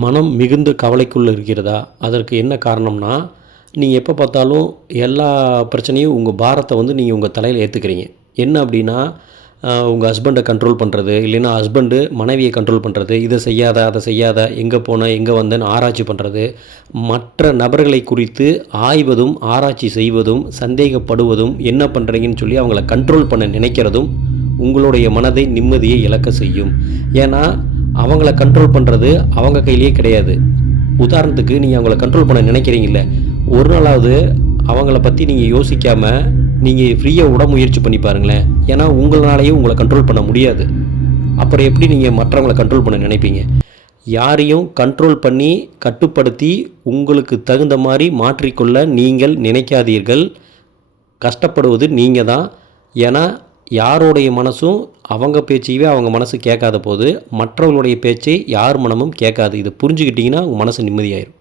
மனம் மிகுந்த கவலைக்குள் இருக்கிறதா? அதற்கு என்ன காரணம்னா, நீங்க எப்ப பார்த்தாலும் எல்லா பிரச்சனையும் உங்க பாரத்த நீங்க உங்க தலையில ஏத்துக்கிறீங்க. என்ன அப்டின்னா, உங்க ஹஸ்பண்ட கண்ட்ரோல் பண்றது, இல்லைன்னா ஹஸ்பண்ட் மனைவிய கண்ட்ரோல் பண்றது, இத செய்யாத, அத செய்யாத, எங்க போன, எங்க வந்தன்னு ஆராய்ச்சி பண்றது, மற்ற நபர்களை குறித்து ஆய்வதும், ஆராய்ச்சி செய்வதும், சந்தேகப்படுவதும், என்ன பண்றீங்கன்னு சொல்லி அவங்கள கண்ட்ரோல் பண்ண நினைக்கிறதும், உங்களுடைய மனதை நிம்மதியை இழக்க செய்யும். ஏன்னா, அவங்கள கண்ட்ரோல் பண்ணுறது அவங்க கையிலேயே கிடையாது. உதாரணத்துக்கு நீங்கள் அவங்கள கண்ட்ரோல் பண்ண நினைக்கிறீங்கல்ல, ஒரு நாளாவது அவங்கள பற்றி நீங்கள் யோசிக்காமல் நீங்கள் ஃப்ரீயாக விட முயற்சி பண்ணி பாருங்களேன். ஏன்னா உங்களாலேயும் உங்களை கண்ட்ரோல் பண்ண முடியாது. அப்புறம் எப்படி நீங்கள் மற்றவங்களை கண்ட்ரோல் பண்ண நினைப்பீங்க? யாரையும் கண்ட்ரோல் பண்ணி கட்டுப்படுத்தி உங்களுக்கு தகுந்த மாதிரி மாற்றிக்கொள்ள நீங்கள் நினைக்காதீர்கள். கஷ்டப்படுவது நீங்கள் தான். ஏன்னா யாருடைய மனசும் அவங்க பேச்சையவே அவங்க மனசு கேட்காத போது மற்றவர்களுடைய பேச்சை யார் மனமும் கேட்காது. இதை புரிஞ்சுக்கிட்டிங்கன்னா உங்கள் மனசு நிம்மதியாயிரும்.